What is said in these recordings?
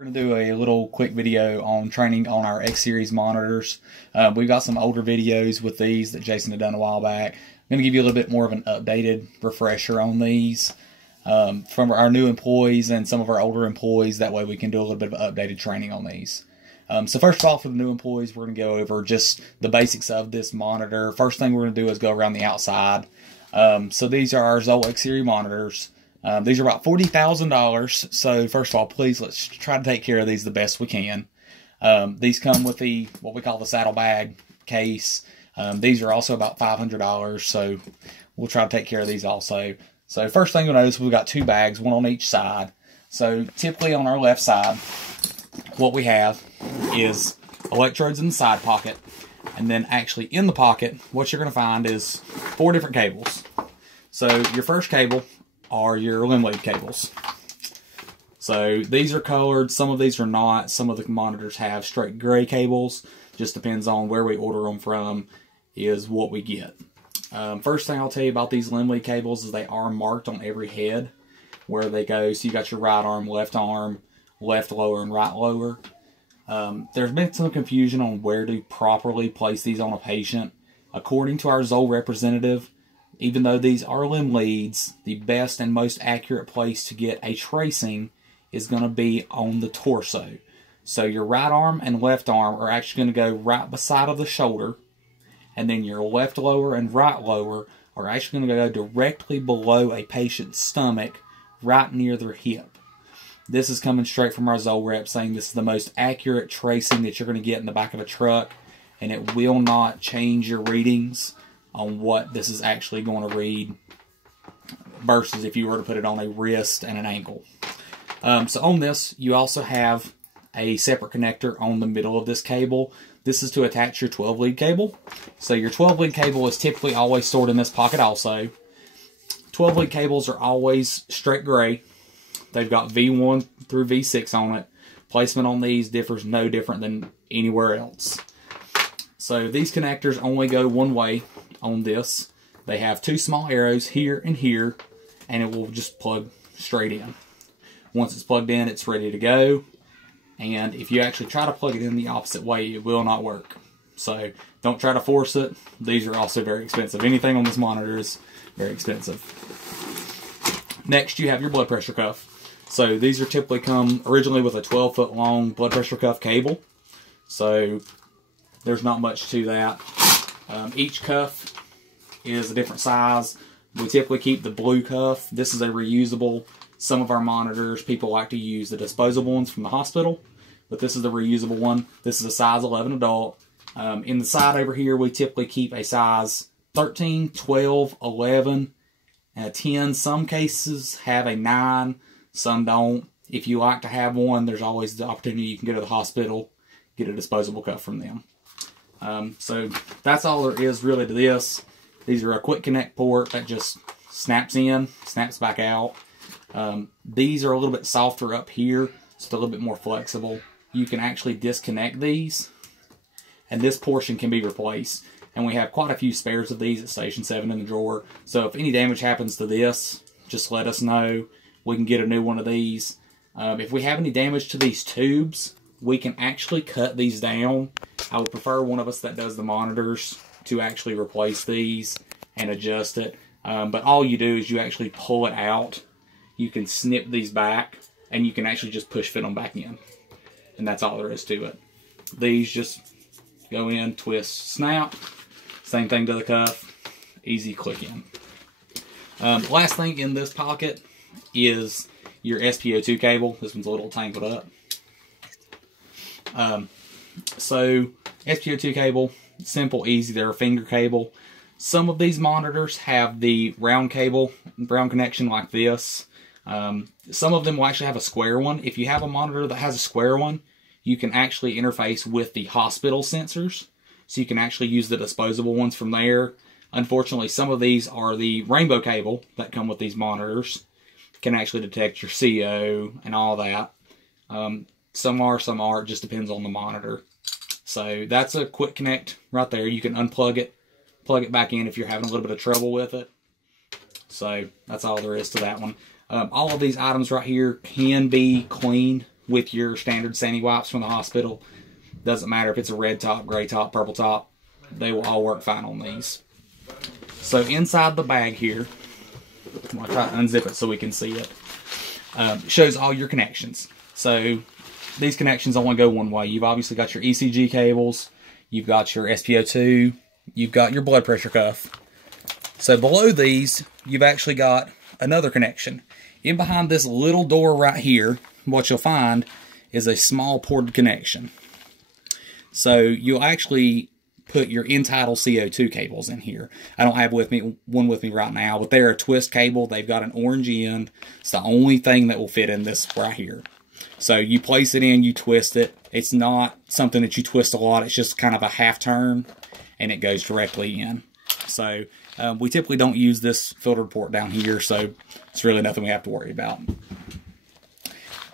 We're going to do a little quick video on training on our X Series monitors. We've got some older videos with these that Jason had done a while back. I'm going to give you a little bit more of an updated refresher on these from our new employees and some of our older employees. That way we can do a little bit of updated training on these. So first of all, for the new employees, we're going to go over just the basics of this monitor. First thing we're going to do is go around the outside. So these are our Zoll X Series monitors. These are about $40,000. So first of all, please let's try to take care of these the best we can. These come with the what we call the saddlebag case. These are also about $500. So we'll try to take care of these also. So first thing you'll notice, we've got two bags, one on each side. So typically on our left side, what we have is electrodes in the side pocket. And then actually in the pocket, what you're going to find is 4 different cables. So your first cable are your limb lead cables. So these are colored, some of these are not. Some of the monitors have straight gray cables. Just depends on where we order them from is what we get. First thing I'll tell you about these limb lead cables is they are marked on every head where they go. So you got your right arm, left lower, and right lower. There's been some confusion on where to properly place these on a patient. According to our Zoll representative, even though these are limb leads, the best and most accurate place to get a tracing is going to be on the torso. So your right arm and left arm are actually going to go right beside of the shoulder, and then your left lower and right lower are actually going to go directly below a patient's stomach, right near their hip. This is coming straight from our Zoll rep saying this is the most accurate tracing that you're going to get in the back of a truck, and it will not change your readings on what this is actually going to read versus if you were to put it on a wrist and an ankle. So on this, you also have a separate connector on the middle of this cable. This is to attach your 12 lead cable. So your 12 lead cable is typically always stored in this pocket also. 12 lead cables are always straight gray. They've got V1 through V6 on it. Placement on these differs no different than anywhere else. So these connectors only go one way on this. They have 2 small arrows here and here, and it will just plug straight in. Once it's plugged in, it's ready to go. And if you actually try to plug it in the opposite way, it will not work. So don't try to force it. These are also very expensive. Anything on this monitor is very expensive. Next, you have your blood pressure cuff. So these are typically come originally with a 12-foot long blood pressure cuff cable. So there's not much to that. Each cuff is a different size. We typically keep the blue cuff. This is a reusable. Some of our monitors, people like to use the disposable ones from the hospital, but this is the reusable one. This is a size 11 adult. In the side over here, we typically keep a size 13, 12, 11, and a 10. Some cases have a 9, some don't. If you like to have one, there's always the opportunity you can go to the hospital, get a disposable cuff from them. So that's all there is really to this. These are a quick connect port that just snaps in, snaps back out. These are a little bit softer up here, so they're a little bit more flexible. You can actually disconnect these, and this portion can be replaced. And we have quite a few spares of these at Station 7 in the drawer. So if any damage happens to this, just let us know. We can get a new one of these. If we have any damage to these tubes, we can actually cut these down. I would prefer one of us that does the monitors to actually replace these and adjust it. But all you do is you actually pull it out. You can snip these back, and you can actually just push fit them back in. And that's all there is to it. These just go in, twist, snap. Same thing to the cuff. Easy click in. Last thing in this pocket is your SpO2 cable. This one's a little tangled up. So SpO2 cable, simple, easy. They're a finger cable. Some of these monitors have the round cable, round connection like this. Some of them will actually have a square one. If you have a monitor that has a square one, you can actually interface with the hospital sensors. So you can actually use the disposable ones from there. Unfortunately, some of these are the rainbow cable that come with these monitors. Can actually detect your CO and all that. Some are, some aren't. Just depends on the monitor. So that's a quick connect right there. You can unplug it, plug it back in if you're having a little bit of trouble with it. So that's all there is to that one. All of these items right here can be cleaned with your standard Sandy wipes from the hospital. Doesn't matter if it's a red top, gray top, purple top. They will all work fine on these. So inside the bag here, I'm going to try to unzip it so we can see it. Shows all your connections. So these connections only go one way. You've obviously got your ECG cables. You've got your SpO2. You've got your blood pressure cuff. So below these, you've actually got another connection. In behind this little door right here, what you'll find is a small ported connection. So you'll actually put your end-tidal CO2 cables in here. I don't have one with me right now, but they're a twist cable. They've got an orange end. It's the only thing that will fit in this right here. So you place it in, you twist it. It's not something that you twist a lot. It's just kind of a half turn, and it goes directly in. So we typically don't use this filtered port down here, so it's really nothing we have to worry about.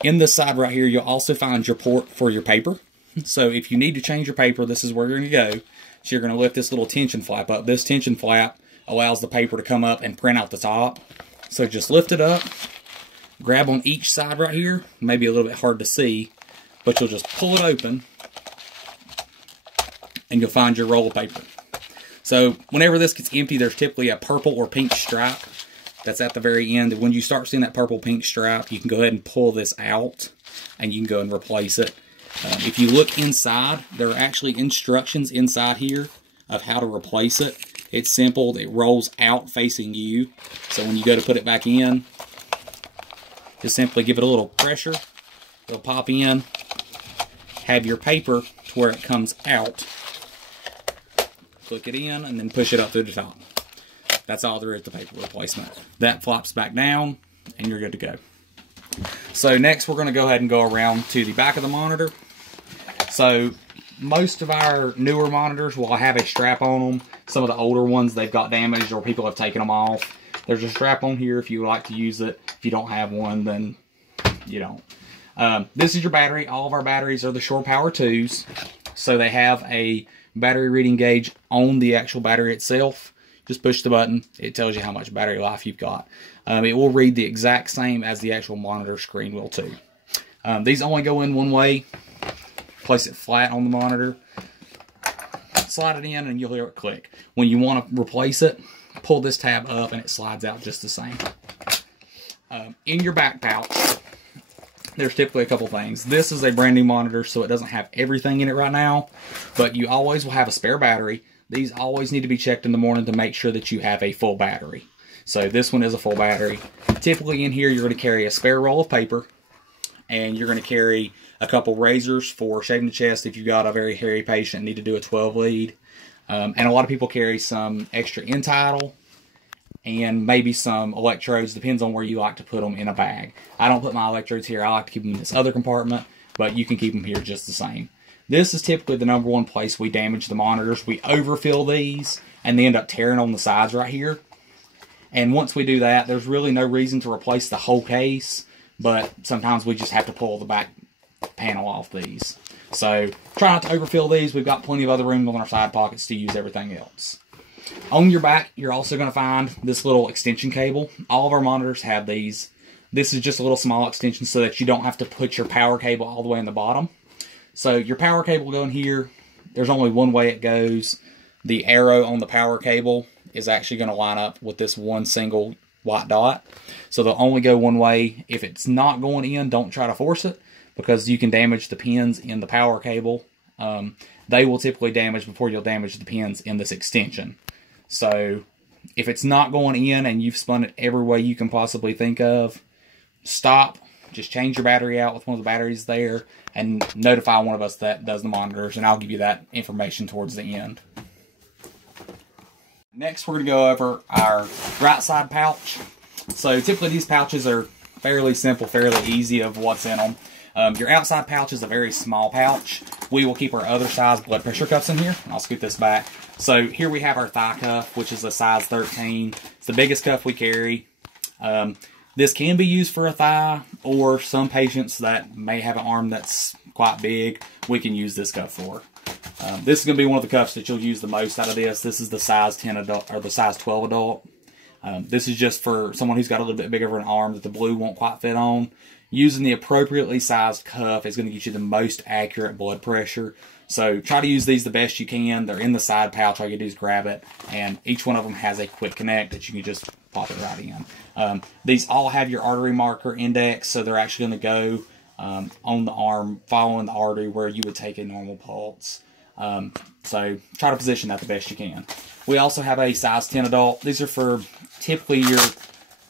In this side right here, you'll also find your port for your paper. So if you need to change your paper, this is where you're going to go. So you're going to lift this little tension flap up. This tension flap allows the paper to come up and print out the top. So just lift it up, grab on each side right here. Maybe a little bit hard to see, but you'll just pull it open, and you'll find your roll of paper. So whenever this gets empty, there's typically a purple or pink stripe that's at the very end. And when you start seeing that purple pink stripe, you can go ahead and pull this out, and you can go and replace it. If you look inside, there are actually instructions inside here of how to replace it. It's simple. It rolls out facing you. So when you go to put it back in, just simply give it a little pressure. It'll pop in. Have your paper to where it comes out. Click it in and then push it up through the top. That's all there is to paper replacement. That flops back down and you're good to go. So next we're going to go ahead and go around to the back of the monitor. So most of our newer monitors will have a strap on them. Some of the older ones, they've got damaged or people have taken them off. There's a strap on here if you would like to use it. If you don't have one, then you don't. This is your battery. All of our batteries are the Shore Power 2s. So they have a battery reading gauge on the actual battery itself. Just push the button. It tells you how much battery life you've got. It will read the exact same as the actual monitor screen will too. These only go in one way. Place it flat on the monitor. Slide it in and you'll hear it click. When you want to replace it, pull this tab up and it slides out just the same. In your back pouch, there's typically a couple things. This is a brand new monitor, so it doesn't have everything in it right now, but you always will have a spare battery. These always need to be checked in the morning to make sure that you have a full battery. So this one is a full battery. Typically in here, you're going to carry a spare roll of paper, and you're going to carry a couple razors for shaving the chest if you've got a very hairy patient and need to do a 12 lead. And a lot of people carry some extra end-tidal and maybe some electrodes. Depends on where you like to put them in a bag. I don't put my electrodes here. I like to keep them in this other compartment, but you can keep them here just the same. This is typically the #1 place we damage the monitors. We overfill these and they end up tearing on the sides right here. And once we do that, there's really no reason to replace the whole case, but sometimes we just have to pull the back panel off these. So try not to overfill these. We've got plenty of other room on our side pockets to use everything else. On your back, you're also going to find this little extension cable. All of our monitors have these. This is just a little small extension so that you don't have to put your power cable all the way in the bottom. So your power cable going here, there's only one way it goes. The arrow on the power cable is actually going to line up with this one single white dot. So they'll only go one way. If it's not going in, don't try to force it, because you can damage the pins in the power cable. They will typically damage before you'll damage the pins in this extension. So if it's not going in and you've spun it every way you can possibly think of, stop. Just change your battery out with one of the batteries there and notify one of us that does the monitors, and I'll give you that information towards the end. Next, we're going to go over our right side pouch. So typically these pouches are fairly simple, fairly easy of what's in them. Your outside pouch is a very small pouch. We will keep our other size blood pressure cuffs in here. I'll scoot this back. So here we have our thigh cuff, which is a size 13. It's the biggest cuff we carry. This can be used for a thigh, or some patients that may have an arm that's quite big, we can use this cuff for. This is going to be one of the cuffs that you'll use the most out of this. This is the size 10 adult, or the size 12 adult. This is just for someone who's got a little bit bigger of an arm that the blue won't quite fit on. using the appropriately sized cuff is going to get you the most accurate blood pressure. So try to use these the best you can. They're in the side pouch. All you do is grab it, and each one of them has a quick connect that you can just pop it right in. These all have your artery marker index, so they're actually going to go on the arm, following the artery where you would take a normal pulse. So try to position that the best you can. We also have a size 10 adult. These are for typically your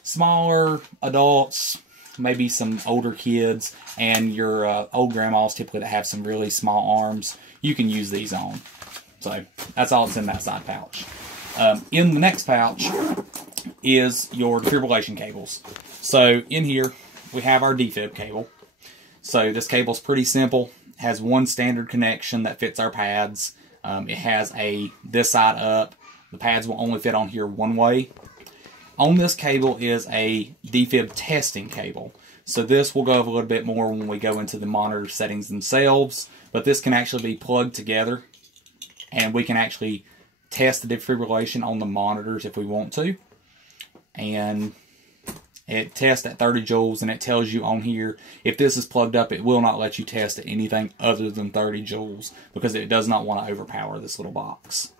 smaller adults, maybe some older kids, and your old grandmas typically that have some really small arms. You can use these on. So that's all that's in that side pouch. In the next pouch is your defibrillation cables. So in here we have our defib cable. So this cable's pretty simple. It has one standard connection that fits our pads. It has this side up. The pads will only fit on here one way. On this cable is a defib testing cable. So this will go over a little bit more when we go into the monitor settings themselves. But this can actually be plugged together, and we can actually test the defibrillation on the monitors if we want to. And it tests at 30 joules, and it tells you on here, if this is plugged up, it will not let you test at anything other than 30 joules because it does not want to overpower this little box.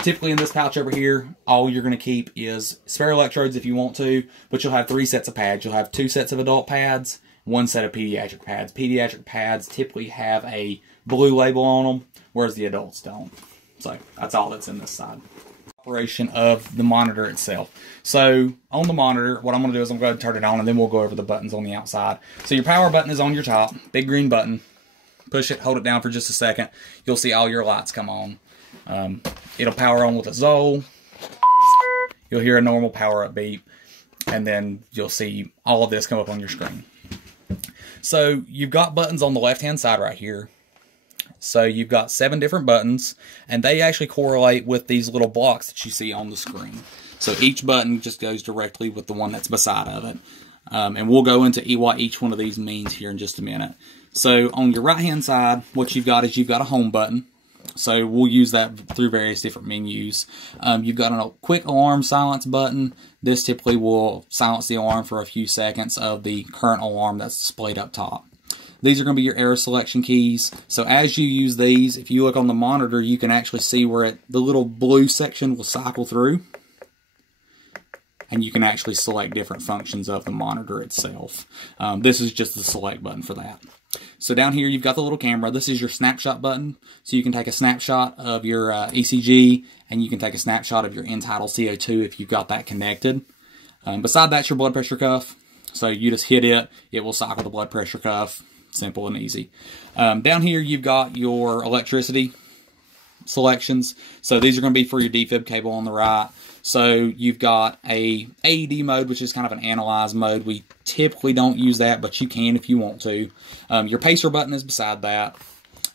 Typically in this pouch over here, all you're going to keep is spare electrodes if you want to, but you'll have 3 sets of pads. You'll have 2 sets of adult pads, 1 set of pediatric pads. Pediatric pads typically have a blue label on them, whereas the adults don't. So that's all that's in this side. Operation of the monitor itself. So on the monitor, what I'm going to do is I'm going to turn it on, and then we'll go over the buttons on the outside. So your power button is on your top, big green button. Push it, hold it down for just a second. You'll see all your lights come on. It'll power on with a Zoll. You'll hear a normal power up beep, and then you'll see all of this come up on your screen. So you've got buttons on the left hand side right here. So you've got 7 different buttons, and they actually correlate with these little blocks that you see on the screen. So each button just goes directly with the one that's beside of it. And we'll go into what each one of these means here in just a minute. So on your right hand side, what you've got is you've got a home button. So we'll use that through various different menus. You've got a quick alarm silence button. This typically will silence the alarm for a few seconds of the current alarm that's displayed up top. These are going to be your error selection keys. So as you use these, if you look on the monitor, you can actually see where the little blue section will cycle through. And you can actually select different functions of the monitor itself. This is just the select button for that. So down here, you've got the little camera. This is your snapshot button. So you can take a snapshot of your ECG, and you can take a snapshot of your end-tidal CO2 if you've got that connected. Beside that's your blood pressure cuff. So you just hit it. It will cycle the blood pressure cuff. Simple and easy. Down here, you've got your electricity selections. So these are going to be for your defib cable on the right. So you've got a AED mode, which is kind of an analyze mode. We typically don't use that, but you can if you want to. Your pacer button is beside that.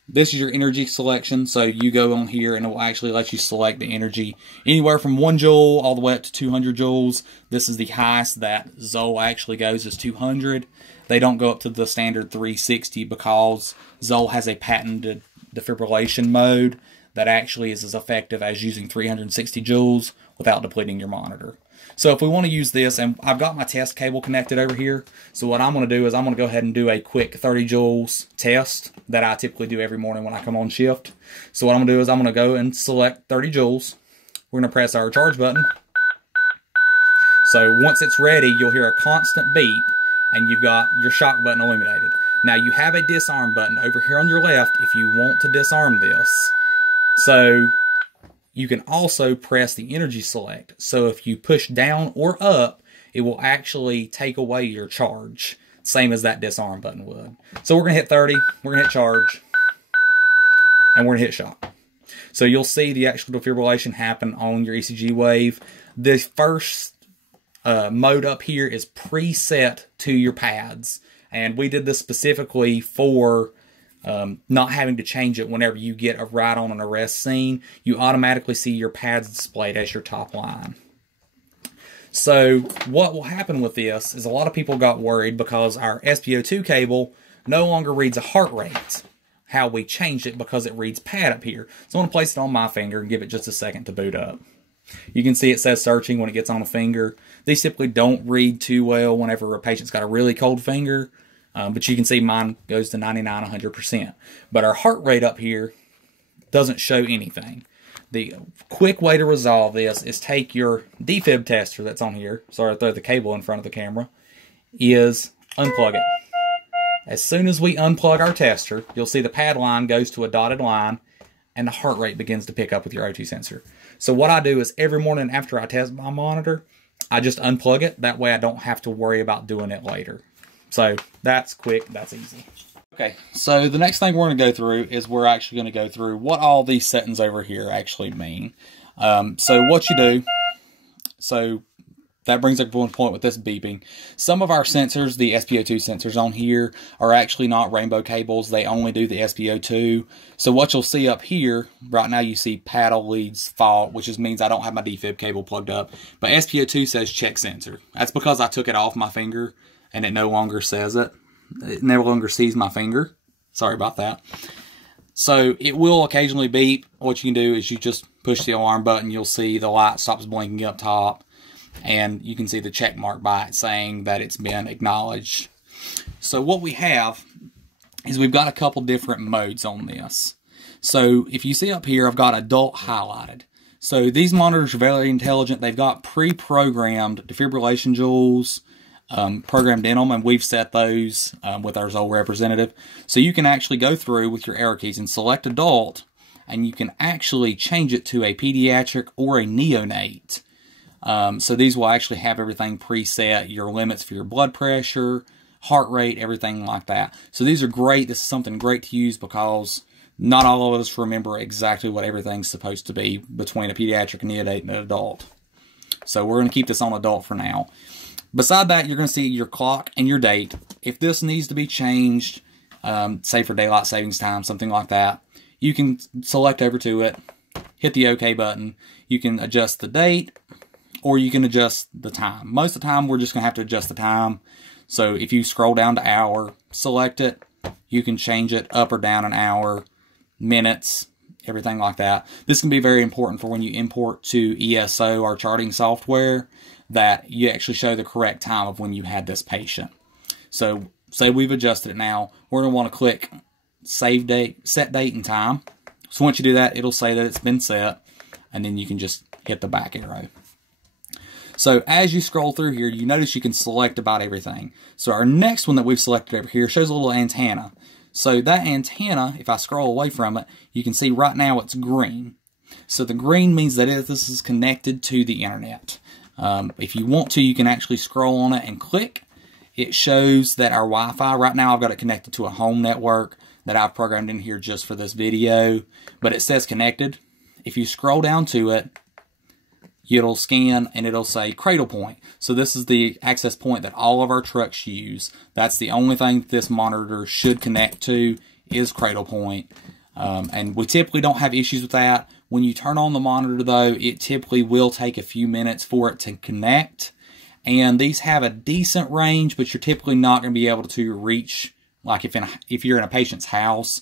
This is your energy selection. So you go on here and it will actually let you select the energy anywhere from 1 joule all the way up to 200 joules. This is the highest that Zoll actually goes, is 200. They don't go up to the standard 360 because Zoll has a patented defibrillation mode that actually is as effective as using 360 joules without depleting your monitor. So if we want to use this, and I've got my test cable connected over here, so what I'm going to do is I'm going to go ahead and do a quick 30 joules test that I typically do every morning when I come on shift. So what I'm going to do is I'm going to go and select 30 joules. We're going to press our charge button. So once it's ready, you'll hear a constant beep, and you've got your shock button illuminated. Now you have a disarm button over here on your left if you want to disarm this. So you can also press the energy select. So if you push down or up, it will actually take away your charge, same as that disarm button would. So we're going to hit 30, we're going to hit charge, and we're going to hit shock. So you'll see the actual defibrillation happen on your ECG wave. The first mode up here is preset to your pads, and we did this specifically for not having to change it whenever you get right on an arrest scene. You automatically see your pads displayed as your top line. So what will happen with this is a lot of people got worried because our SpO2 cable no longer reads a heart rate, how we changed it, because it reads pad up here. So I'm going to place it on my finger and give it just a second to boot up. You can see it says searching when it gets on a finger. These typically don't read too well whenever a patient's got a really cold finger. But you can see mine goes to 99, 100%. But our heart rate up here doesn't show anything. The quick way to resolve this is take your defib tester that's on here. Sorry, I throw the cable in front of the camera. Is unplug it. As soon as we unplug our tester, you'll see the pad line goes to a dotted line, and the heart rate begins to pick up with your O2 sensor. So what I do is every morning after I test my monitor, I just unplug it. That way I don't have to worry about doing it later. So that's quick, that's easy. Okay, so the next thing we're going to go through is we're actually going to go through what all these settings over here actually mean. So what you do, so that brings up one point with this beeping. Some of our sensors, the SpO2 sensors on here, are actually not rainbow cables. They only do the SpO2. So what you'll see up here, right now you see paddle leads fault, which just means I don't have my defib cable plugged up. But SpO2 says check sensor. That's because I took it off my finger and it no longer says it. It no longer sees my finger. Sorry about that. So it will occasionally beep. What you can do is you just push the alarm button. You'll see the light stops blinking up top. And you can see the check mark by it saying that it's been acknowledged. So what we have is we've got a couple different modes on this. So if you see up here, I've got adult highlighted. So these monitors are very intelligent. They've got pre-programmed defibrillation joules programmed in them, and we've set those with our Zoll representative. So you can actually go through with your arrow keys and select adult, and you can actually change it to a pediatric or a neonate. So these will actually have everything preset, your limits for your blood pressure, heart rate, everything like that. So these are great. This is something great to use because not all of us remember exactly what everything's supposed to be between a pediatric, neonate, and an adult. So we're going to keep this on adult for now. Beside that, you're going to see your clock and your date. If this needs to be changed, say for daylight savings time, something like that, you can select over to it, hit the OK button. You can adjust the date, or you can adjust the time. Most of the time, we're just going to have to adjust the time. So if you scroll down to hour, select it, you can change it up or down an hour, minutes, everything like that. This can be very important for when you import to ESO, our charting software, that you actually show the correct time of when you had this patient. So say we've adjusted it now, we're going to want to click Save Date, Set Date and Time. So once you do that, it'll say that it's been set, and then you can just hit the back arrow. So as you scroll through here, you notice you can select about everything. So our next one that we've selected over here shows a little antenna. So that antenna, if I scroll away from it, you can see right now it's green. So the green means that this is connected to the internet. If you want to, you can actually scroll on it and click. It shows that our Wi-Fi, right now I've got it connected to a home network that I've programmed in here just for this video, but it says connected. If you scroll down to it, it'll scan and it'll say cradle point. So this is the access point that all of our trucks use. That's the only thing that this monitor should connect to is cradle point. And we typically don't have issues with that. When you turn on the monitor though, it typically will take a few minutes for it to connect. And these have a decent range, but you're typically not going to be able to reach, like if you're in a patient's house,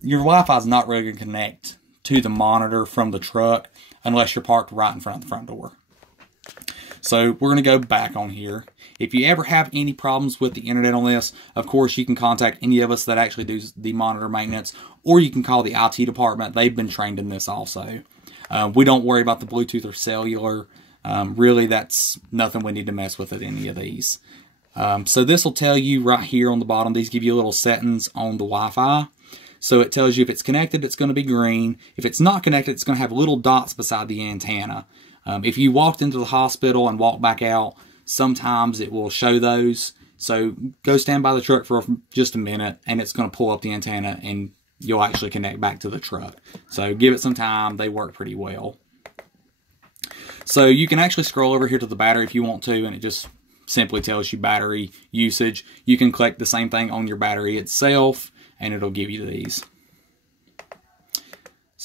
your Wi-Fi is not really going to connect to the monitor from the truck unless you're parked right in front of the front door. So we're going to go back on here. If you ever have any problems with the internet on this, of course, you can contact any of us that actually do the monitor maintenance, or you can call the IT department. They've been trained in this also. We don't worry about the Bluetooth or cellular. Really, that's nothing we need to mess with at any of these. So this will tell you right here on the bottom, these give you little settings on the Wi-Fi. So it tells you if it's connected, it's going to be green. If it's not connected, it's going to have little dots beside the antenna. If you walked into the hospital and walked back out, sometimes it will show those. So go stand by the truck for just a minute, and it's going to pull up the antenna, and you'll actually connect back to the truck. So give it some time. They work pretty well. So you can actually scroll over here to the battery if you want to, and it just simply tells you battery usage. You can click the same thing on your battery itself, and it'll give you these.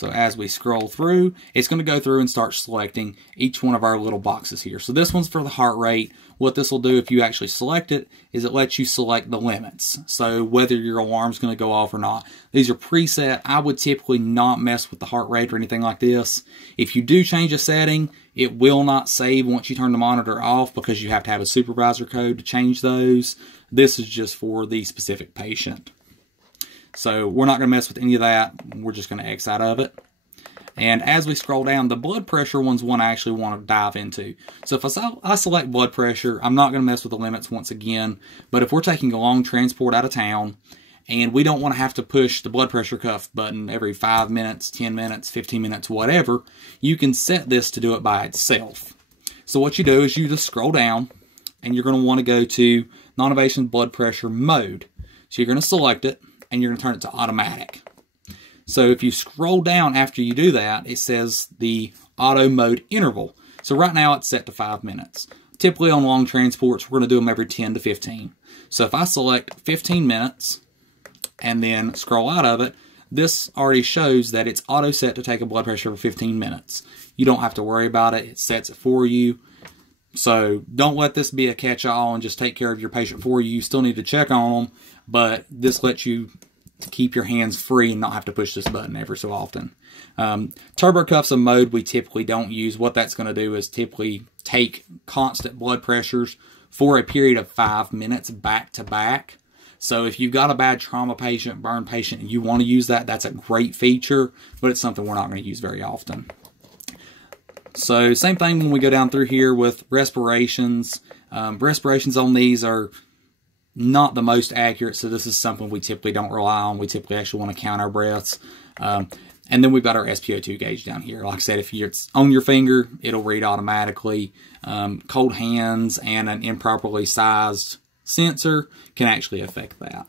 So as we scroll through, it's going to go through and start selecting each one of our little boxes here. So this one's for the heart rate. What this will do if you actually select it is it lets you select the limits. So whether your alarm's going to go off or not. These are preset. I would typically not mess with the heart rate or anything like this. If you do change a setting, it will not save once you turn the monitor off because you have to have a supervisor code to change those. This is just for the specific patient. So we're not going to mess with any of that. We're just going to X out of it. And as we scroll down, the blood pressure one's one I actually want to dive into. So if I select blood pressure, I'm not going to mess with the limits once again. But if we're taking a long transport out of town and we don't want to have to push the blood pressure cuff button every 5 minutes, 10 minutes, 15 minutes, whatever, you can set this to do it by itself. So what you do is you just scroll down and you're going to want to go to non-invasive blood pressure mode. So you're going to select it and you're going to turn it to automatic. So if you scroll down after you do that, it says the auto mode interval. So right now it's set to 5 minutes. Typically on long transports, we're going to do them every 10 to 15. So if I select 15 minutes and then scroll out of it, this already shows that it's auto set to take a blood pressure for 15 minutes. You don't have to worry about it. It sets it for you. So don't let this be a catch-all and just take care of your patient for you. You still need to check on them, but this lets you keep your hands free and not have to push this button every so often. Turbo cuffs a mode we typically don't use. What that's going to do is typically take constant blood pressures for a period of 5 minutes back to back. So if you've got a bad trauma patient, burn patient, and you want to use that, that's a great feature, but it's something we're not going to use very often. So same thing when we go down through here with respirations. Respirations on these are not the most accurate, so this is something we typically don't rely on. We typically actually want to count our breaths. And then we've got our SpO2 gauge down here. Like I said, if it's on your finger, it'll read automatically. Cold hands and an improperly sized sensor can actually affect that.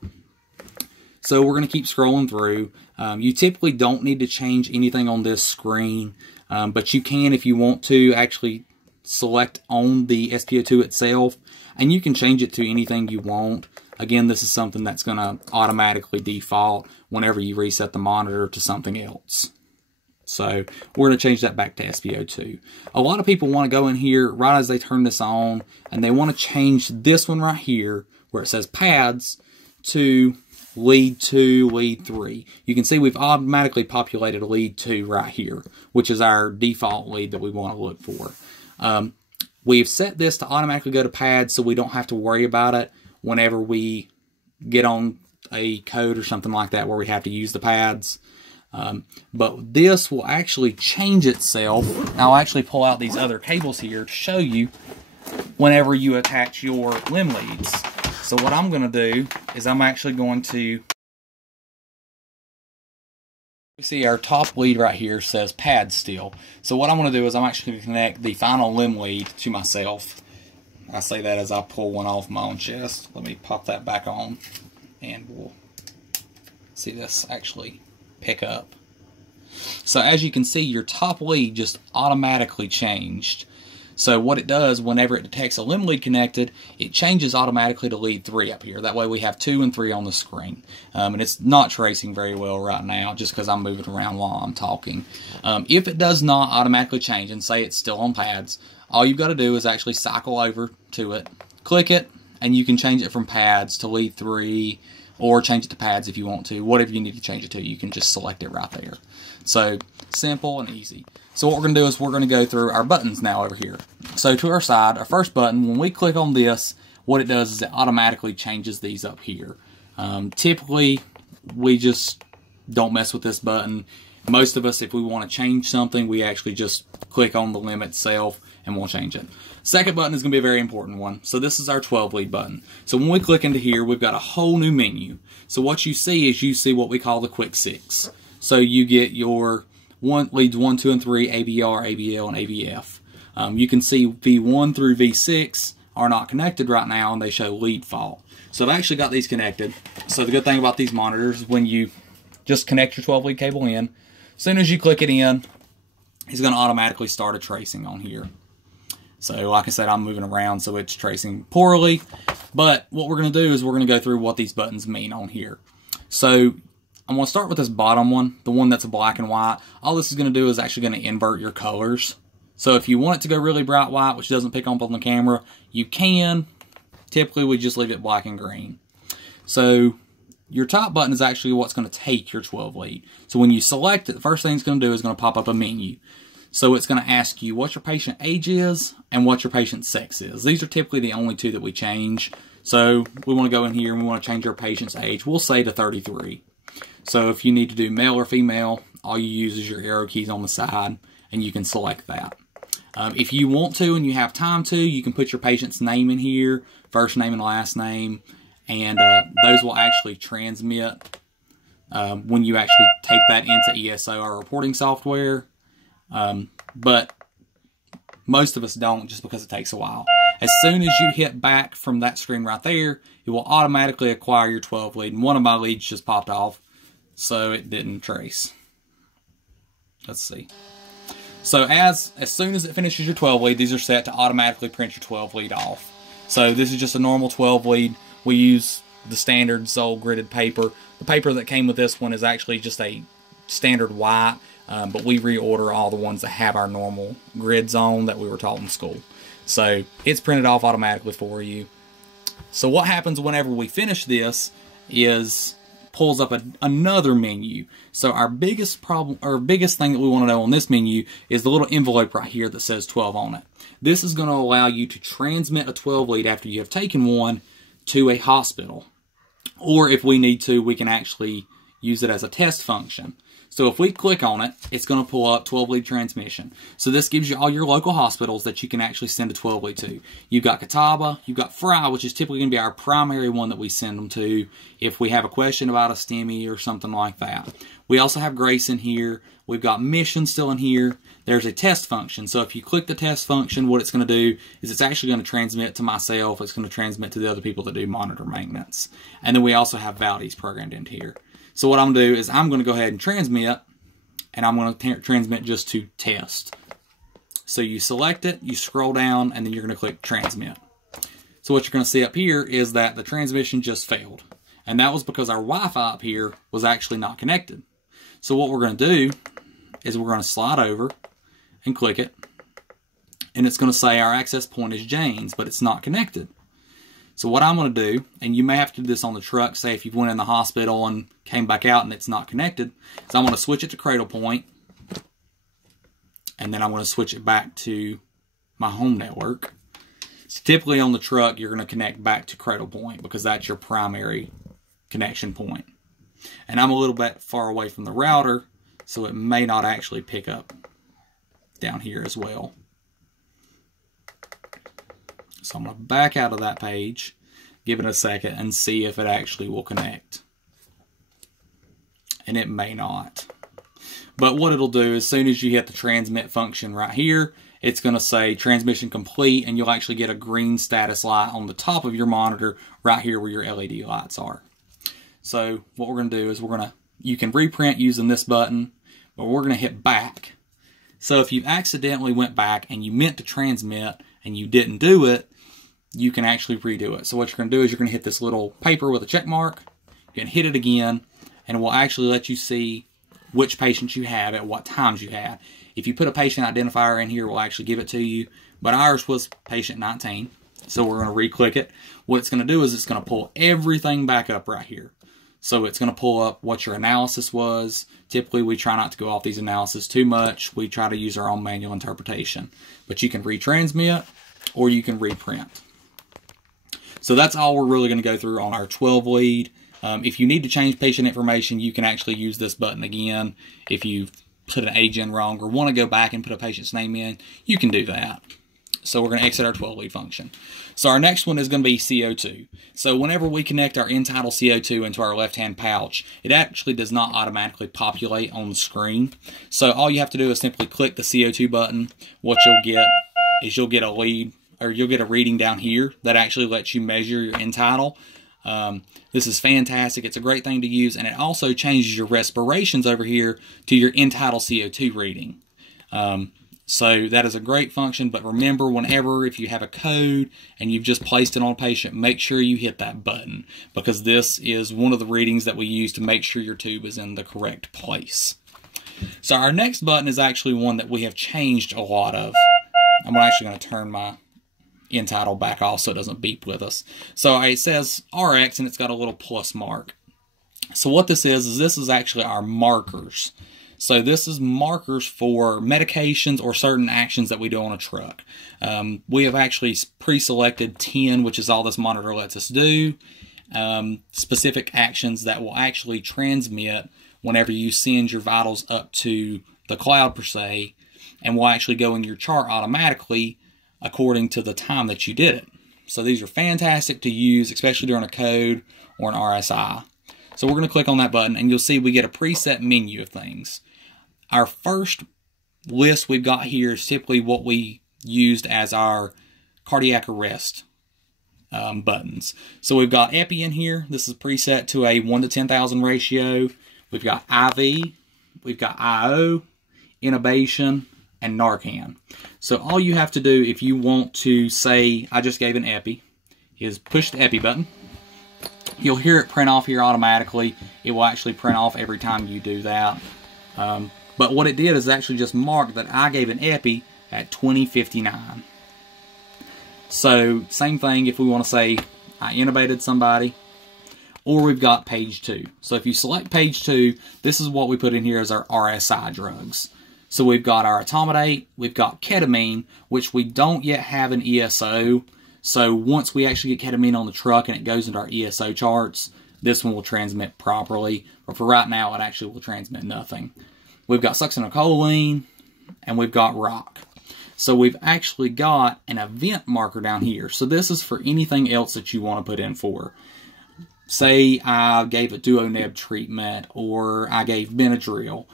So we're going to keep scrolling through. You typically don't need to change anything on this screen, but you can, if you want to, actually select on the SpO2 itself, and you can change it to anything you want. Again, this is something that's going to automatically default whenever you reset the monitor to something else. So we're going to change that back to SpO2. A lot of people want to go in here right as they turn this on, and they want to change this one right here where it says pads to lead 2, lead 3. You can see we've automatically populated a lead 2 right here, which is our default lead that we want to look for. We've set this to automatically go to pads so we don't have to worry about it whenever we get on a code or something like that where we have to use the pads. But this will actually change itself. I'll actually pull out these other cables here to show you whenever you attach your limb leads. So what I'm going to do is I'm actually going to... You see our top lead right here says pad still. So what I'm going to do is I'm actually going to connect the final limb lead to myself. I say that as I pull one off my own chest. Let me pop that back on and we'll see this actually pick up. So as you can see, your top lead just automatically changed. So what it does, whenever it detects a limb lead connected, it changes automatically to lead 3 up here. That way we have 2 and 3 on the screen. And it's not tracing very well right now just because I'm moving around while I'm talking. If it does not automatically change and say it's still on pads, all you've got to do is actually cycle over to it, click it, and you can change it from pads to lead 3 or change it to pads if you want to. Whatever you need to change it to, you can just select it right there. So simple and easy. So what we're going to do is we're going to go through our buttons now over here. So to our side, our first button, when we click on this, what it does is it automatically changes these up here. Typically, we just don't mess with this button. Most of us, if we want to change something, we actually just click on the limb itself and we'll change it. Second button is going to be a very important one. So this is our 12 lead button. So when we click into here, we've got a whole new menu. So what you see is you see what we call the quick 6. So you get your leads 1, 2, and 3, ABR, ABL, and ABF. You can see V1 through V6 are not connected right now, and they show lead fault. So I've actually got these connected. So the good thing about these monitors is when you just connect your 12 lead cable in, as soon as you click it in, it's going to automatically start a tracing on here. So like I said, I'm moving around, so it's tracing poorly. But what we're going to do is we're going to go through what these buttons mean on here. So I'm going to start with this bottom one, the one that's black and white. All this is going to do is actually going to invert your colors. So if you want it to go really bright white, which doesn't pick up on the camera, you can. Typically, we just leave it black and green. So your top button is actually what's going to take your 12 lead. So when you select it, the first thing it's going to do is going to pop up a menu. So it's going to ask you what your patient age is and what your patient's sex is. These are typically the only two that we change. So we want to go in here and we want to change our patient's age. We'll say to 33. So if you need to do male or female, all you use is your arrow keys on the side and you can select that. If you want to and you have time to, you can put your patient's name in here, first name and last name, and those will actually transmit when you actually take that into ESO, our reporting software. But most of us don't, just because it takes a while. As soon as you hit back from that screen right there, it will automatically acquire your 12 lead. And one of my leads just popped off, so it didn't trace. Let's see. So as soon as it finishes your 12 lead, these are set to automatically print your 12 lead off. So this is just a normal 12 lead. We use the standard Zoll gridded paper. The paper that came with this one is actually just a standard white, but we reorder all the ones that have our normal grids on that we were taught in school. So it's printed off automatically for you. So what happens whenever we finish this is pulls up another menu. So our biggest problem, or biggest thing that we want to know on this menu is the little envelope right here that says 12 on it. This is going to allow you to transmit a 12 lead after you have taken one to a hospital. Or if we need to, we can actually use it as a test function. So if we click on it, it's going to pull up 12 lead transmission. So this gives you all your local hospitals that you can actually send a 12 lead to. You've got Catawba, you've got Fry, which is typically going to be our primary one that we send them to if we have a question about a STEMI or something like that. We also have Grayson here. We've got Mission still in here. There's a test function. So if you click the test function, what it's going to do is it's actually going to transmit to myself. It's going to transmit to the other people that do monitor maintenance. And then we also have Valdez programmed into here. So what I'm going to do is I'm going to go ahead and transmit, and I'm going to transmit just to test. So you select it, you scroll down, and then you're going to click transmit. So what you're going to see up here is that the transmission just failed. And that was because our Wi-Fi up here was actually not connected. So what we're going to do is we're going to slide over and click it. And it's going to say our access point is Jaynes, but it's not connected. So what I'm going to do, and you may have to do this on the truck, say if you went in the hospital and came back out and it's not connected, is I'm going to switch it to Cradle Point, and then I'm going to switch it back to my home network. So typically on the truck, you're going to connect back to Cradle Point because that's your primary connection point. And I'm a little bit far away from the router, so it may not actually pick up down here as well. So I'm going to back out of that page, give it a second, and see if it actually will connect. And it may not. But what it'll do, as soon as you hit the transmit function right here, it's going to say transmission complete, and you'll actually get a green status light on the top of your monitor right here where your LED lights are. So what we're going to do is you can reprint using this button, but we're going to hit back. So if you accidentally went back and you meant to transmit and you didn't do it, you can actually redo it. So what you're going to do is you're going to hit this little paper with a check mark. You can hit it again, and it will actually let you see which patients you have at what times you had. If you put a patient identifier in here, it will actually give it to you. But ours was patient 19. So we're going to re-click it. What it's going to do is it's going to pull everything back up right here. So it's going to pull up what your analysis was. Typically, we try not to go off these analyses too much. We try to use our own manual interpretation. But you can retransmit or you can reprint. So that's all we're really going to go through on our 12 lead. If you need to change patient information, you can actually use this button again. If you put an age in wrong or want to go back and put a patient's name in, you can do that. So we're going to exit our 12 lead function. So our next one is going to be CO2. So whenever we connect our entitle CO2 into our left-hand pouch, it actually does not automatically populate on the screen. So all you have to do is simply click the CO2 button. What you'll get is you'll get a lead, or you'll get a reading down here that actually lets you measure your entitle. This is fantastic. It's a great thing to use, and it also changes your respirations over here to your entitle CO2 reading. So that is a great function, but remember, whenever, if you have a code and you've just placed it on a patient, make sure you hit that button, because this is one of the readings that we use to make sure your tube is in the correct place. So our next button is actually one that we have changed a lot of. I'm actually going to turn my end title back off so it doesn't beep with us. So it says RX and it's got a little plus mark. So what this is this is actually our markers. So this is markers for medications or certain actions that we do on a truck. We have actually pre-selected 10, which is all this monitor lets us do. Specific actions that will actually transmit whenever you send your vitals up to the cloud per se, and will actually go in your chart automatically according to the time that you did it. So these are fantastic to use, especially during a code or an RSI. So we're going to click on that button and you'll see we get a preset menu of things. Our first list we've got here is typically what we used as our cardiac arrest buttons. So we've got epi in here. This is preset to a 1 to 10,000 ratio. We've got IV, we've got IO, intubation, and Narcan. So all you have to do if you want to say, I just gave an epi, is push the epi button. You'll hear it print off here automatically. It will actually print off every time you do that. But what it did is actually just mark that I gave an epi at 20:59. So same thing if we want to say I intubated somebody, or we've got page 2. So if you select page 2, this is what we put in here as our RSI drugs. So we've got our etomidate, we've got ketamine, which we don't yet have an ESO. So once we actually get ketamine on the truck and it goes into our ESO charts, this one will transmit properly. But for right now, it actually will transmit nothing. We've got succinylcholine, and we've got rock. So we've actually got an event marker down here. So this is for anything else that you want to put in for. Say I gave a duoneb treatment, or I gave Benadryl.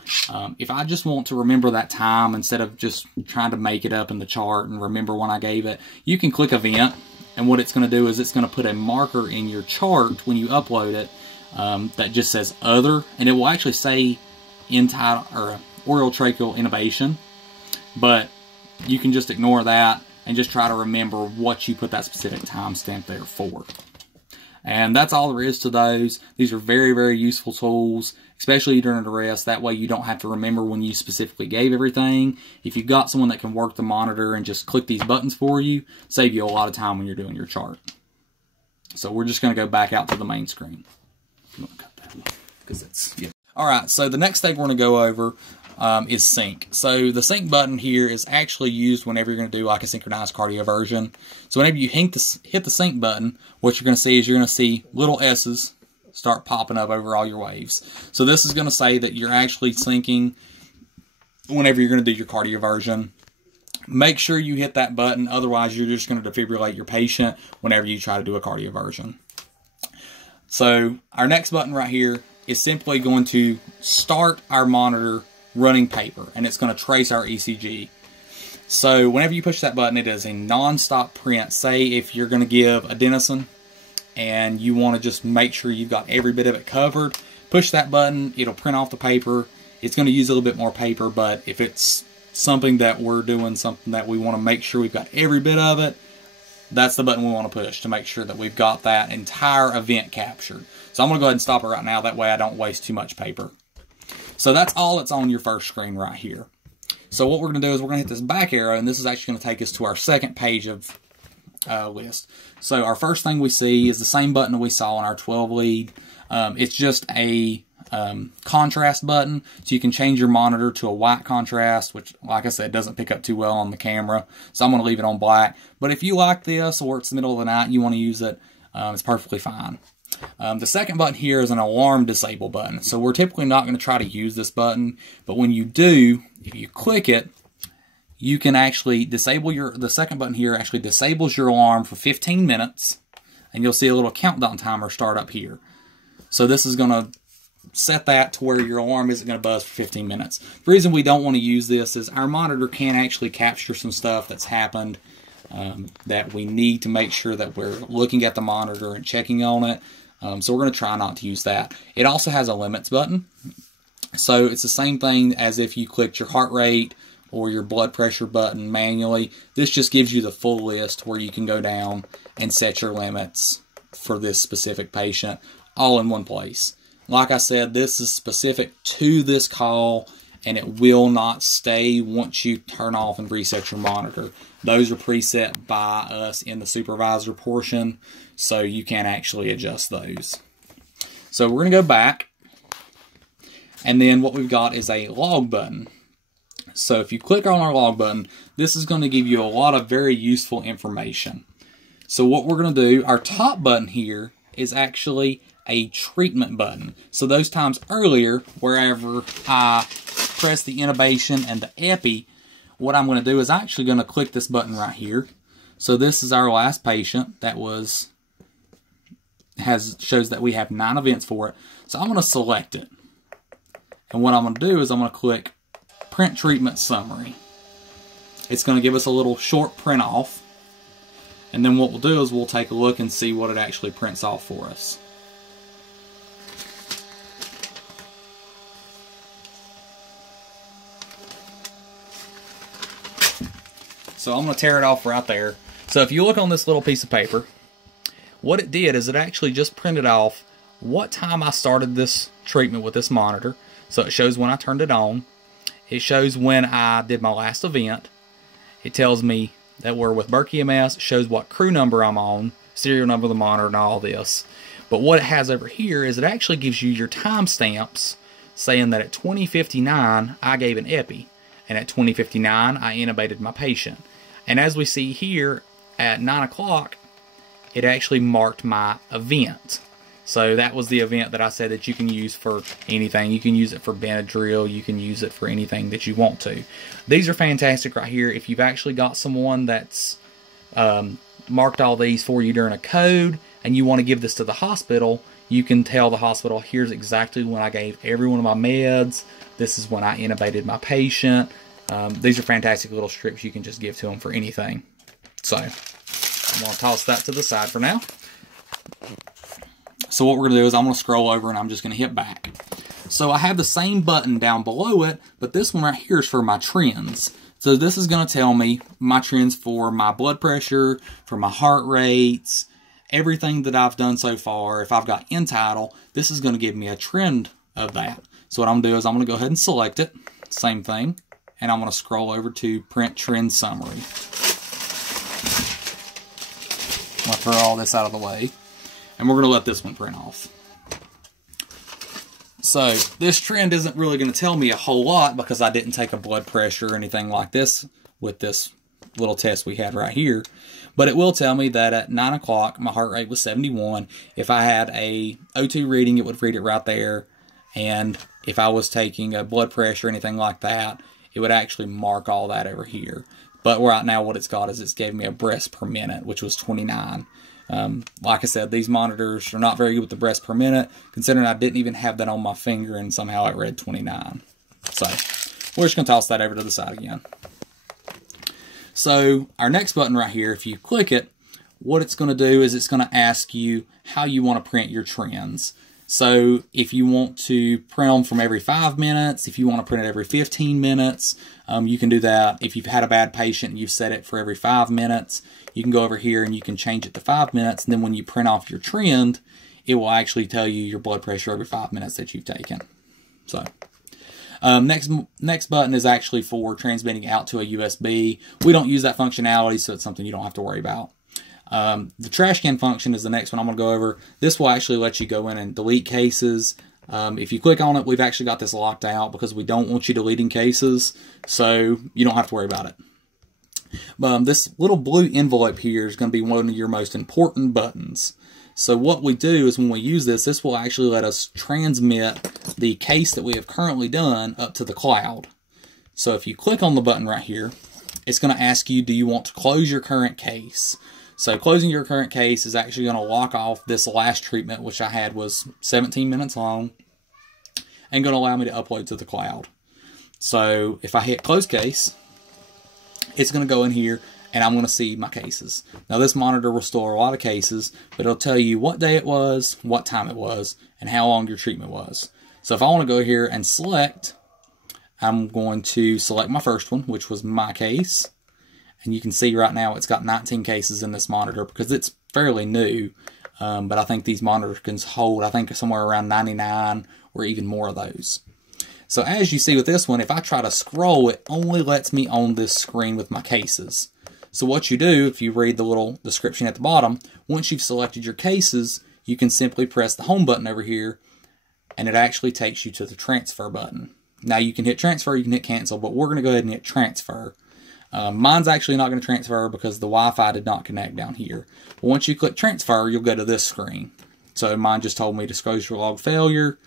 If I just want to remember that time instead of just trying to make it up in the chart and remember when I gave it, you can click event, and what it's going to do is it's going to put a marker in your chart when you upload it that just says other, and it will actually say end title or oral tracheal intubation, but you can just ignore that and just try to remember what you put that specific timestamp there for. And that's all there is to those. These are very, very useful tools, especially during arrest. That way you don't have to remember when you specifically gave everything. If you've got someone that can work the monitor and just click these buttons for you, save you a lot of time when you're doing your chart. So we're just going to go back out to the main screen. I'm going to cut that off because it's... Yeah. All right, so the next thing we're going to go over is sync. So the sync button here is actually used whenever you're going to do like a synchronized cardioversion. So whenever you hit the sync button, what you're going to see is you're going to see little S's start popping up over all your waves. So this is going to say that you're actually syncing whenever you're going to do your cardioversion. Make sure you hit that button, otherwise you're just going to defibrillate your patient whenever you try to do a cardioversion. So our next button right here is simply going to start our monitor running paper, and it's going to trace our ECG. So whenever you push that button, it is a non-stop print. Say if you're going to give adenosine and you want to just make sure you've got every bit of it covered, push that button, it'll print off the paper. It's going to use a little bit more paper, but if it's something that we're doing, something that we want to make sure we've got every bit of it, that's the button we want to push to make sure that we've got that entire event captured. So I'm going to go ahead and stop it right now. That way I don't waste too much paper. So that's all that's on your first screen right here. So what we're going to do is we're going to hit this back arrow, and this is actually going to take us to our second page of list. So our first thing we see is the same button that we saw on our 12 lead. It's just a contrast button, so you can change your monitor to a white contrast, which, like I said, doesn't pick up too well on the camera. So I'm going to leave it on black. But if you like this, or it's the middle of the night and you want to use it, it's perfectly fine. The second button here is an alarm disable button. So we're typically not going to try to use this button, but when you do, if you click it, you can actually disable the second button here actually disables your alarm for 15 minutes, and you'll see a little countdown timer start up here. So this is going to set that to where your alarm isn't going to buzz for 15 minutes. The reason we don't want to use this is our monitor can actually capture some stuff that's happened that we need to make sure that we're looking at the monitor and checking on it. So we're going to try not to use that. It also has a limits button. So it's the same thing as if you clicked your heart rate or your blood pressure button manually. This just gives you the full list where you can go down and set your limits for this specific patient all in one place. Like I said, this is specific to this call, and it will not stay once you turn off and reset your monitor. Those are preset by us in the supervisor portion, so you can actually adjust those. So we're going to go back, and then what we've got is a log button. So if you click on our log button, this is going to give you a lot of very useful information. So what we're going to do, our top button here is actually a treatment button. So those times earlier, wherever I press the intubation and the epi, what I'm going to do is I'm actually going to click this button right here. So this is our last patient that shows that we have 9 events for it. So I'm going to select it. And what I'm going to do is I'm going to click Print Treatment Summary. It's going to give us a little short print off. And then what we'll do is we'll take a look and see what it actually prints off for us. So I'm going to tear it off right there. So if you look on this little piece of paper, what it did is it actually just printed off what time I started this treatment with this monitor. So it shows when I turned it on. It shows when I did my last event. It tells me that we're with Burke EMS. It shows what crew number I'm on, serial number of the monitor, and all this. But what it has over here is it actually gives you your timestamps saying that at 20:59 I gave an epi, and at 20:59 I intubated my patient. And as we see here, at 9 o'clock, it actually marked my event. So that was the event that I said that you can use for anything. You can use it for Benadryl. You can use it for anything that you want to. These are fantastic right here. If you've actually got someone that's marked all these for you during a code and you want to give this to the hospital, you can tell the hospital, here's exactly when I gave every one of my meds. This is when I intubated my patient. These are fantastic little strips you can just give to them for anything. So I'm going to toss that to the side for now. So what we're going to do is I'm going to scroll over and I'm just going to hit back. So I have the same button down below it, but this one right here is for my trends. So this is going to tell me my trends for my blood pressure, for my heart rates, everything that I've done so far. If I've got end tidal, this is going to give me a trend of that. So what I'm going to do is I'm going to go ahead and select it. Same thing. And I'm going to scroll over to Print Trend Summary. I'm going to throw all this out of the way. And we're going to let this one print off. So this trend isn't really going to tell me a whole lot because I didn't take a blood pressure or anything like this with this little test we had right here. But it will tell me that at 9 o'clock, my heart rate was 71. If I had a O2 reading, it would read it right there. And if I was taking a blood pressure or anything like that, it would actually mark all that over here. But right now what it's got is it's gave me a breaths per minute, which was 29. Like I said, these monitors are not very good with the breaths per minute, considering I didn't even have that on my finger and somehow it read 29. So we're just going to toss that over to the side again. So our next button right here, if you click it, what it's going to do is it's going to ask you how you want to print your trends. So if you want to print them from every 5 minutes, if you want to print it every 15 minutes, you can do that. If you've had a bad patient and you've set it for every 5 minutes, you can go over here and you can change it to 5 minutes. And then when you print off your trend, it will actually tell you your blood pressure every 5 minutes that you've taken. So next button is actually for transmitting out to a USB. We don't use that functionality, so it's something you don't have to worry about. The trash can function is the next one I'm going to go over. This will actually let you go in and delete cases. If you click on it, we've actually got this locked out because we don't want you deleting cases, so you don't have to worry about it. This little blue envelope here is going to be one of your most important buttons. So what we do is when we use this, this will actually let us transmit the case that we have currently done up to the cloud. So if you click on the button right here, it's going to ask you, do you want to close your current case? So closing your current case is actually going to lock off this last treatment, which I had was 17 minutes long, and going to allow me to upload to the cloud. So if I hit close case, it's going to go in here and I'm going to see my cases. Now this monitor will store a lot of cases, but it'll tell you what day it was, what time it was, and how long your treatment was. So if I want to go here and select I'm going to select my first one, which was my case. And you can see right now it's got 19 cases in this monitor because it's fairly new. But I think these monitors can hold, I think, somewhere around 99 or even more of those. So as you see with this one, if I try to scroll, it only lets me on this screen with my cases. So what you do, if you read the little description at the bottom, once you've selected your cases, you can simply press the home button over here, and it actually takes you to the transfer button. Now you can hit transfer, you can hit cancel, but we're going to go ahead and hit transfer. Mine's actually not going to transfer because the Wi-Fi did not connect down here. But once you click transfer, you'll go to this screen. So mine just told me disclosure log failure.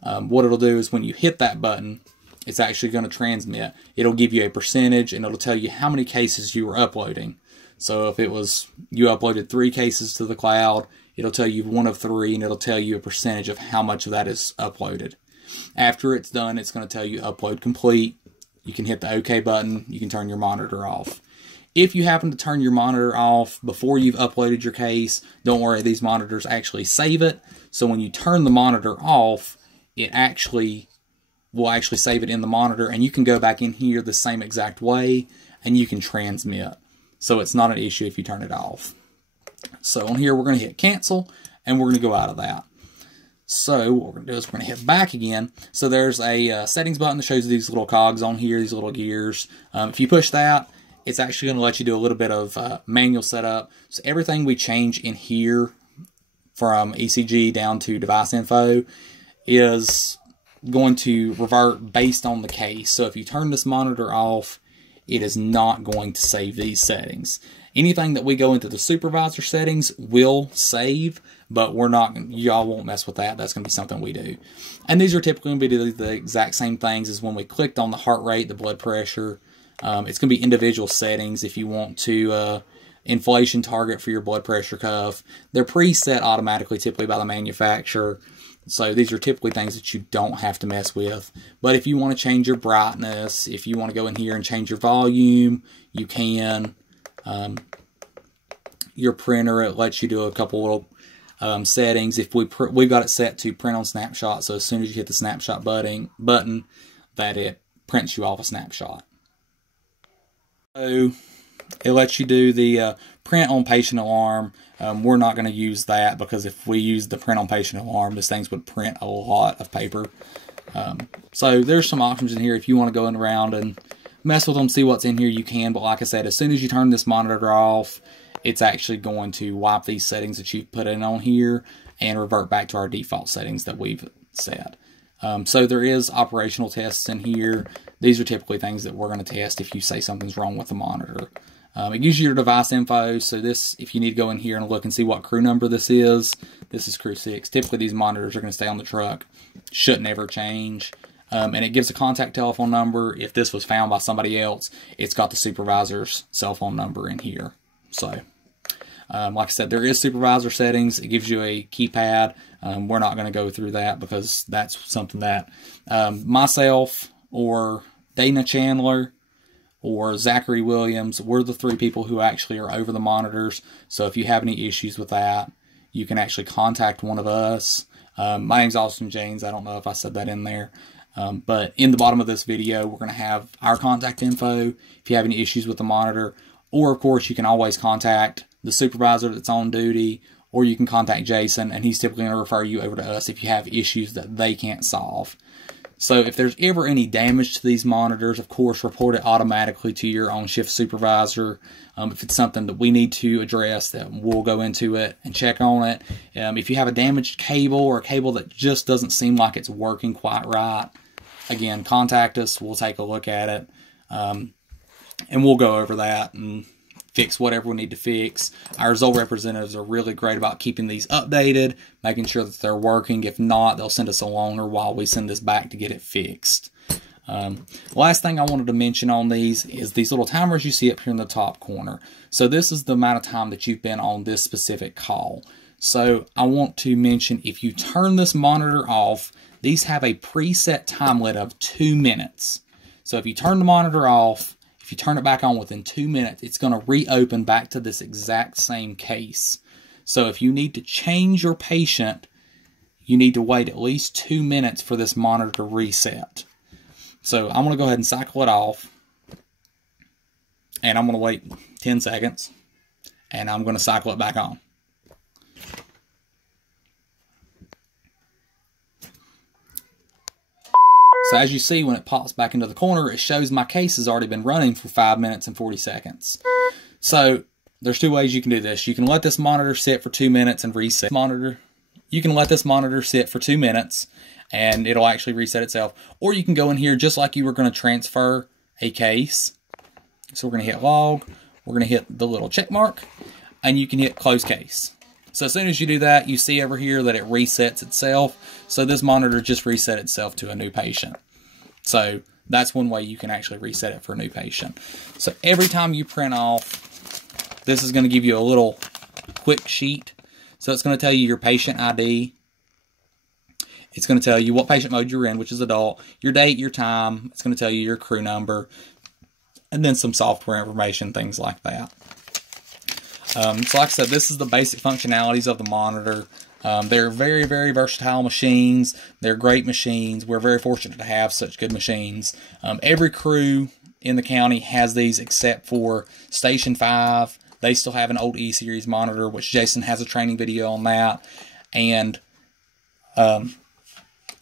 What it'll do is when you hit that button, it's actually going to transmit. It'll give you a percentage, and it'll tell you how many cases you were uploading. So if it was, you uploaded 3 cases to the cloud, it'll tell you 1 of 3, and it'll tell you a percentage of how much of that is uploaded. After it's done, it's going to tell you upload complete. You can hit the OK button. You can turn your monitor off. If you happen to turn your monitor off before you've uploaded your case, don't worry, these monitors actually save it. So when you turn the monitor off, it will actually save it in the monitor, and you can go back in here the same exact way, and you can transmit. So it's not an issue if you turn it off. So on here, we're going to hit cancel, and we're going to go out of that. So what we're going to do is we're going to hit back again. So there's a settings button that shows you these little cogs on here, these little gears. If you push that, it's actually going to let you do a little bit of manual setup. So everything we change in here from ECG down to device info is going to revert based on the case. So if you turn this monitor off, it is not going to save these settings. Anything that we go into the supervisor settings will save, but we're not, y'all won't mess with that. That's going to be something we do. And these are typically going to be the exact same things as when we clicked on the heart rate, the blood pressure. It's going to be individual settings if you want to inflation target for your blood pressure cuff. They're preset automatically, typically by the manufacturer. So these are typically things that you don't have to mess with. But if you want to change your brightness, if you want to go in here and change your volume, you can. Your printer, it lets you do a couple little settings. If we've got it set to print on snapshot, so as soon as you hit the snapshot button, that it prints you off a snapshot. So it lets you do the print on patient alarm. We're not going to use that because if we use the print on patient alarm, these things would print a lot of paper. So there's some options in here. If you want to go around and mess with them, see what's in here, you can. But like I said, as soon as you turn this monitor off, it's actually going to wipe these settings that you've put in on here and revert back to our default settings that we've set. So there is operational tests in here. These are typically things that we're going to test if you say something's wrong with the monitor. It gives you your device info. So this, if you need to go in here and look and see what crew number this is crew 6. Typically these monitors are going to stay on the truck. Shouldn't ever change. And it gives a contact telephone number. If this was found by somebody else, it's got the supervisor's cell phone number in here. So, like I said, there is supervisor settings. It gives you a keypad. We're not going to go through that because that's something that myself or Dana Chandler or Zack Williams, we're the 3 people who actually are over the monitors. So if you have any issues with that, you can actually contact one of us. My name's Austin.jaynes. I don't know if I said that in there. But in the bottom of this video, we're going to have our contact info if you have any issues with the monitor. Or, of course, you can always contact the supervisor that's on duty, or you can contact Jason, and he's typically going to refer you over to us if you have issues that they can't solve. So if there's ever any damage to these monitors, of course, report it automatically to your on-shift supervisor. If it's something that we need to address, then we'll go into it and check on it. If you have a damaged cable or a cable that just doesn't seem like it's working quite right, again, contact us. We'll take a look at it, and we'll go over that and fix whatever we need to fix. Our Zoll representatives are really great about keeping these updated, making sure that they're working. If not, they'll send us a loaner while we send this back to get it fixed. Last thing I wanted to mention on these is these little timers you see up here in the top corner. So this is the amount of time that you've been on this specific call. So I want to mention, if you turn this monitor off, these have a preset time limit of 2 minutes. So if you turn the monitor off, if you turn it back on within 2 minutes, it's going to reopen back to this exact same case. So if you need to change your patient, you need to wait at least 2 minutes for this monitor to reset. So I'm going to go ahead and cycle it off. And I'm going to wait 10 seconds. And I'm going to cycle it back on. So as you see, when it pops back into the corner, it shows my case has already been running for 5 minutes and 40 seconds. So there's two ways you can do this. You can let this monitor sit for 2 minutes and reset. You can let this monitor sit for 2 minutes and it'll actually reset itself. Or you can go in here just like you were going to transfer a case. So we're going to hit log. We're going to hit the little check mark and you can hit close case. So as soon as you do that, you see over here that it resets itself. So this monitor just reset itself to a new patient. So that's one way you can actually reset it for a new patient. So every time you print off, this is going to give you a little quick sheet. So it's going to tell you your patient ID. It's going to tell you what patient mode you're in, which is adult, your date, your time. It's going to tell you your crew number, and then some software information, things like that. So like I said, this is the basic functionalities of the monitor. They're very, very versatile machines. They're great machines. We're very fortunate to have such good machines. Every crew in the county has these except for Station 5. They still have an old E-Series monitor, which Jason has a training video on that. And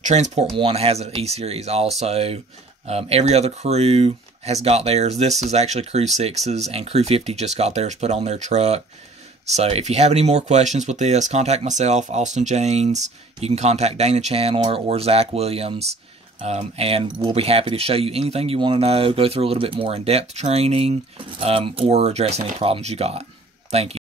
Transport 1 has an E-Series also. Every other crew has got theirs. This is actually Crew 6's, and Crew 50 just got theirs put on their truck. So if you have any more questions with this, contact myself, Austin Jaynes. You can contact Dana Chandler or Zack Williams, and we'll be happy to show you anything you want to know, go through a little bit more in-depth training, or address any problems you got. Thank you.